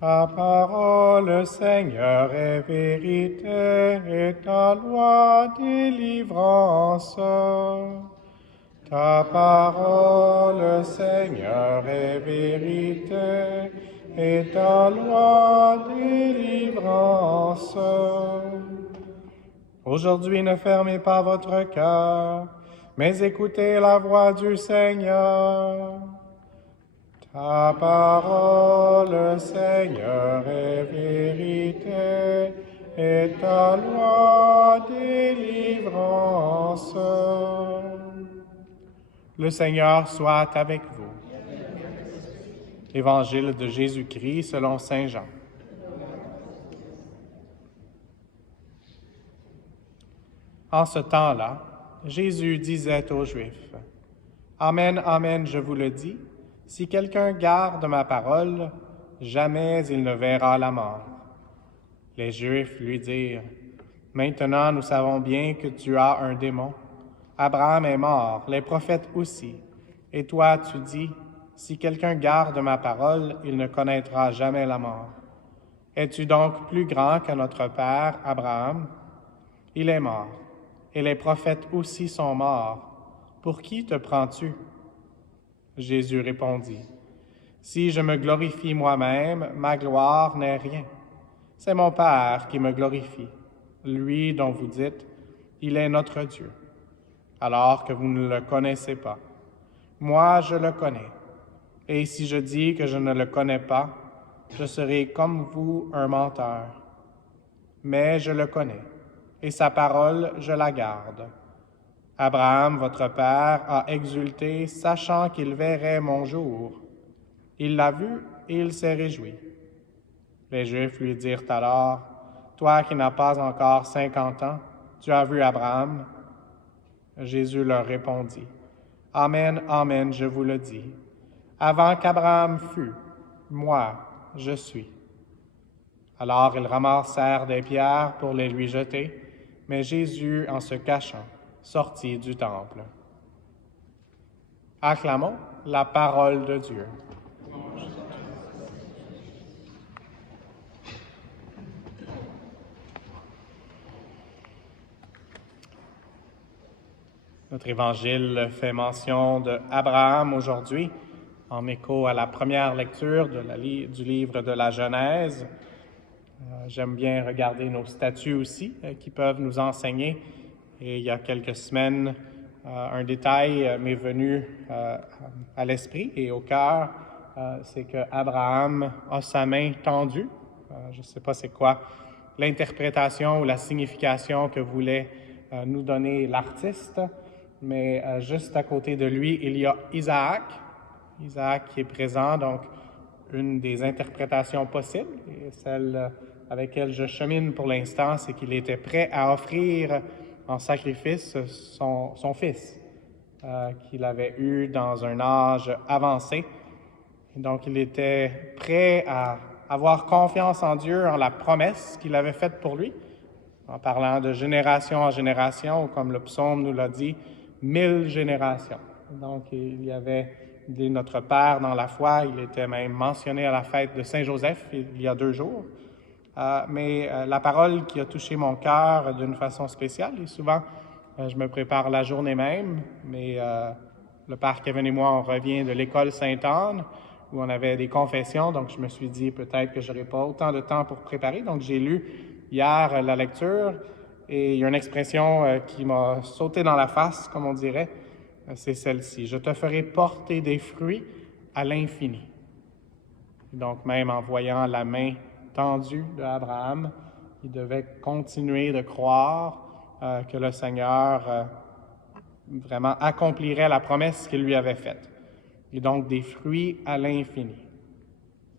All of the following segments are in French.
Ta parole, Seigneur, est vérité et ta loi délivrance. Ta parole, Seigneur, est vérité et ta loi délivrance. Aujourd'hui, ne fermez pas votre cœur, mais écoutez la voix du Seigneur. Ta parole, Seigneur, est vérité, et ta loi délivrance. Le Seigneur soit avec vous. Évangile de Jésus-Christ selon saint Jean. En ce temps-là, Jésus disait aux Juifs, « Amen, amen, je vous le dis, si quelqu'un garde ma parole, jamais il ne verra la mort. » Les Juifs lui dirent, « Maintenant nous savons bien que tu as un démon. Abraham est mort, les prophètes aussi. Et toi tu dis, si quelqu'un garde ma parole, il ne connaîtra jamais la mort. Es-tu donc plus grand que notre père Abraham? Il est mort, et les prophètes aussi sont morts. Pour qui te prends-tu? » Jésus répondit, « Si je me glorifie moi-même, ma gloire n'est rien. C'est mon Père qui me glorifie, lui dont vous dites, il est notre Dieu, alors que vous ne le connaissez pas. Moi, je le connais. Et si je dis que je ne le connais pas, je serai comme vous un menteur. Mais je le connais, et sa parole, je la garde. Abraham, votre père, a exulté, sachant qu'il verrait mon jour. Il l'a vu et il s'est réjoui. » Les Juifs lui dirent alors, « Toi qui n'as pas encore 50 ans, tu as vu Abraham? » Jésus leur répondit, « Amen, amen, je vous le dis. Avant qu'Abraham fût, moi, je suis. » Alors ils ramassèrent des pierres pour les lui jeter, mais Jésus, en se cachant, sortit du temple. Acclamons la parole de Dieu. Notre évangile fait mention d'Abraham aujourd'hui, en écho à la première lecture du livre de la Genèse. J'aime bien regarder nos statuts aussi, qui peuvent nous enseigner. Et il y a quelques semaines, un détail m'est venu à l'esprit et au cœur, c'est qu'Abraham a sa main tendue. Je ne sais pas c'est quoi l'interprétation ou la signification que voulait nous donner l'artiste, mais juste à côté de lui, il y a Isaac. Isaac qui est présent, donc une des interprétations possibles, et celle avec laquelle je chemine pour l'instant, c'est qu'il était prêt à offrir en sacrifice son fils, qu'il avait eu dans un âge avancé. Et donc, il était prêt à avoir confiance en Dieu, en la promesse qu'il avait faite pour lui, en parlant de génération en génération, ou comme le psaume nous l'a dit, 1000 générations. Donc, il y avait notre Père dans la foi, il était même mentionné à la fête de Saint-Joseph il y a 2 jours. Mais la parole qui a touché mon cœur d'une façon spéciale, et souvent je me prépare la journée même, mais le Père Kevin et moi, on revient de l'école Sainte-Anne, où on avait des confessions, donc je me suis dit peut-être que je n'aurais pas autant de temps pour préparer, donc j'ai lu hier la lecture, et il y a une expression qui m'a sauté dans la face, comme on dirait, c'est celle-ci, « Je te ferai porter des fruits à l'infini ». Donc même en voyant la main tendue d'Abraham, il devait continuer de croire que le Seigneur vraiment accomplirait la promesse qu'il lui avait faite. Et donc des fruits à l'infini.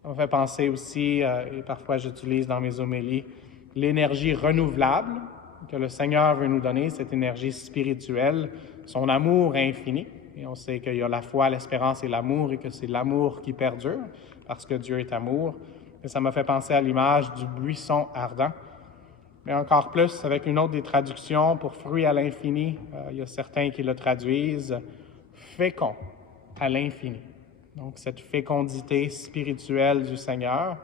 Ça me fait penser aussi, et parfois j'utilise dans mes homélies, l'énergie renouvelable que le Seigneur veut nous donner, cette énergie spirituelle, son amour infini. Et on sait qu'il y a la foi, l'espérance et l'amour, et que c'est l'amour qui perdure, parce que Dieu est amour. Et ça m'a fait penser à l'image du buisson ardent. Mais encore plus, avec une autre des traductions, pour fruit à l'infini, il y a certains qui le traduisent fécond à l'infini. Donc, cette fécondité spirituelle du Seigneur.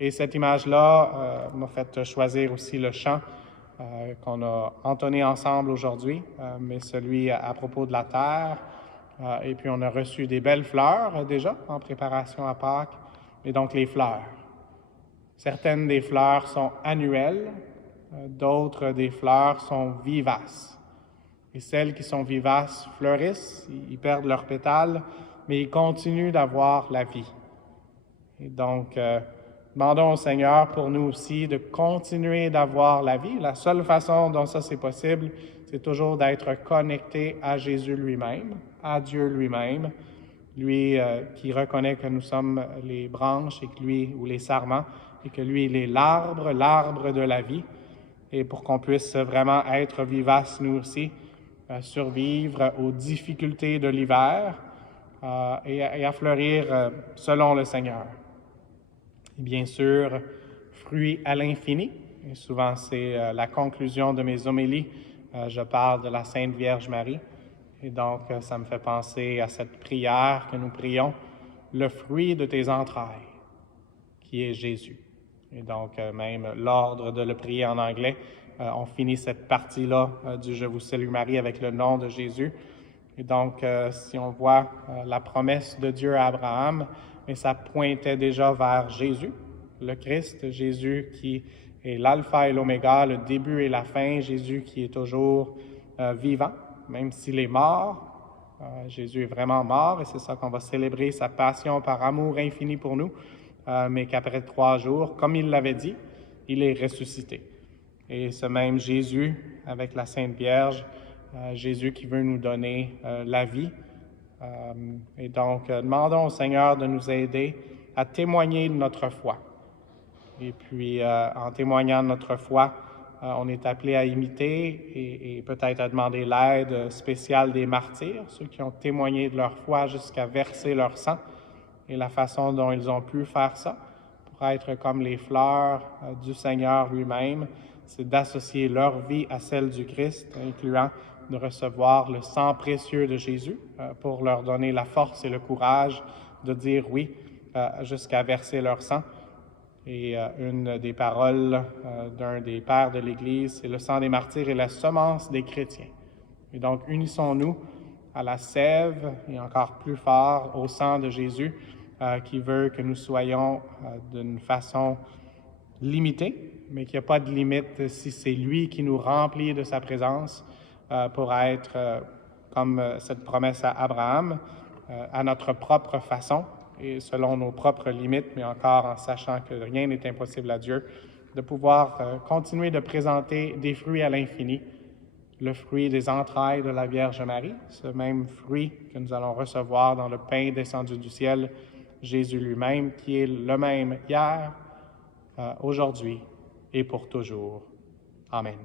Et cette image-là m'a fait choisir aussi le chant qu'on a entonné ensemble aujourd'hui, mais celui à propos de la terre. Et puis on a reçu des belles fleurs déjà en préparation à Pâques, et donc les fleurs. Certaines des fleurs sont annuelles, d'autres des fleurs sont vivaces. Et celles qui sont vivaces fleurissent, ils perdent leurs pétales, mais ils continuent d'avoir la vie. Et donc, demandons au Seigneur pour nous aussi de continuer d'avoir la vie. La seule façon dont ça c'est possible, c'est toujours d'être connecté à Jésus lui-même, à Dieu lui-même, lui qui reconnaît que nous sommes les branches et que lui, ou les sarments, et que lui, il est l'arbre de la vie. Et pour qu'on puisse vraiment être vivaces nous aussi, survivre aux difficultés de l'hiver et à fleurir selon le Seigneur. Et bien sûr, fruits à l'infini. Et souvent, c'est la conclusion de mes homélies. Je parle de la Sainte Vierge Marie. Et donc, ça me fait penser à cette prière que nous prions, le fruit de tes entrailles, qui est Jésus. Et donc, même l'ordre de le prier en anglais, on finit cette partie-là du « Je vous salue Marie » avec le nom de Jésus. Et donc, si on voit la promesse de Dieu à Abraham, mais ça pointait déjà vers Jésus, le Christ, Jésus qui est l'alpha et l'oméga, le début et la fin, Jésus qui est toujours vivant, même s'il est mort. Jésus est vraiment mort et c'est ça qu'on va célébrer, sa passion par amour infini pour nous, mais qu'après 3 jours, comme il l'avait dit, il est ressuscité. Et ce même Jésus, avec la Sainte Vierge, Jésus qui veut nous donner la vie. Et donc, demandons au Seigneur de nous aider à témoigner de notre foi. Et puis, en témoignant de notre foi, on est appelé à imiter et peut-être à demander l'aide spéciale des martyrs, ceux qui ont témoigné de leur foi jusqu'à verser leur sang, et la façon dont ils ont pu faire ça, pour être comme les fleurs du Seigneur lui-même, c'est d'associer leur vie à celle du Christ, incluant de recevoir le sang précieux de Jésus pour leur donner la force et le courage de dire oui jusqu'à verser leur sang. Et une des paroles d'un des pères de l'Église, c'est « Le sang des martyrs est la semence des chrétiens ». Et donc, unissons-nous à la sève et encore plus fort au sang de Jésus qui veut que nous soyons d'une façon limitée, mais qu'il n'y a pas de limite si c'est lui qui nous remplit de sa présence pour être, comme cette promesse à Abraham, à notre propre façon et selon nos propres limites, mais encore en sachant que rien n'est impossible à Dieu, de pouvoir continuer de présenter des fruits à l'infini, le fruit des entrailles de la Vierge Marie, ce même fruit que nous allons recevoir dans le pain descendu du ciel, Jésus lui-même, qui est le même hier, aujourd'hui et pour toujours. Amen.